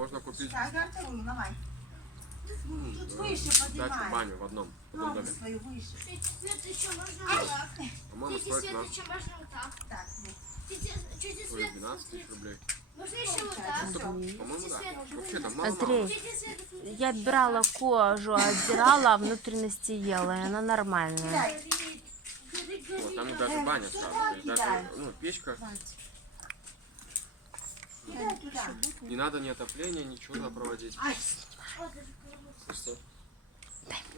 Можно купить Ага, вторую, ломай. Тут выше поднимай. дачу, баню в одном Ногу доме. свою выше. Третий свет еще можно вот так. По-моему, Третий стоит свет на еще можно вот так. Так, вот. Третий стоит свет. 12 тысяч рублей. Можно еще вот так. Всё. По-моему, да. Вообще там Андрей. мало-мало. Третий свет. Я брала кожу, отдирала, а внутренности ела, и она нормальная. Кидай. Вот, там и даже баня сразу. То есть даже, ну, печка. Кидай туда. Не надо ни отопления, ничего туда проводить. Ай, Слушайте,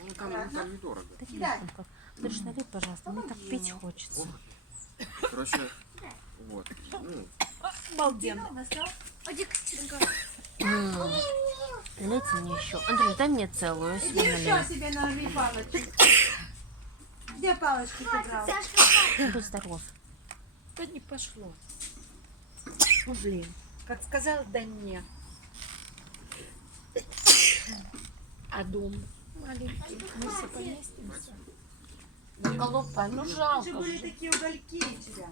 ну, там недорого. кидай. Андрюш, налей, пожалуйста, мне так пить хочется. Короче, вот. Ну, Обалденно. Настал? Налейте мне еще. Андрюш, дай мне целую, я Иди себе еще налью. себе налей палочек. Где палочки ты брал? Будь здоров. Да не пошло. Ну, блин, как сказал, да не. А дом маленький, мы все поместимся. Голубка, ну Же жалко были же. такие угольки у тебя.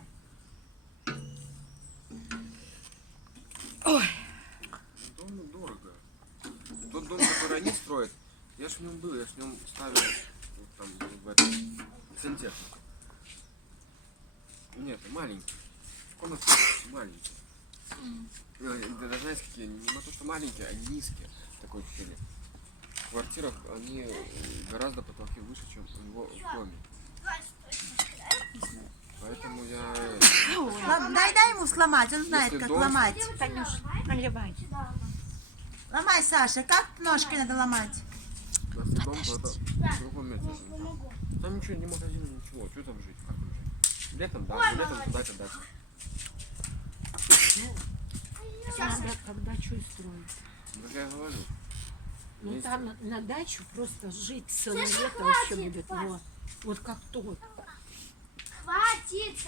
дом дорого. Тот дом, который они строят, я ж в нем был, я ж в нем ставил вот там в этом сантехнику. Нет, маленький. Комнаты маленькие. Даже знаете какие? Не то, что маленькие, они низкие. Такой стиле. В квартирах они гораздо потолки выше, чем у него в доме. Поэтому я... Дай ему сломать, он знает, Если как дом- ломать. Танюш, наливай. Ломай, Саша, как ножки надо ломать? Если дом, то это в другом месте. Там ничего, ни магазина, ничего. Что там жить? Как там жить? Летом, да, но летом куда-то дальше. Надо как дачу и строить. Ну, как я говорю. Ну Есть- там на дачу просто жить целое лето хватит, еще будет. хватит. Вот как тут. Хватит.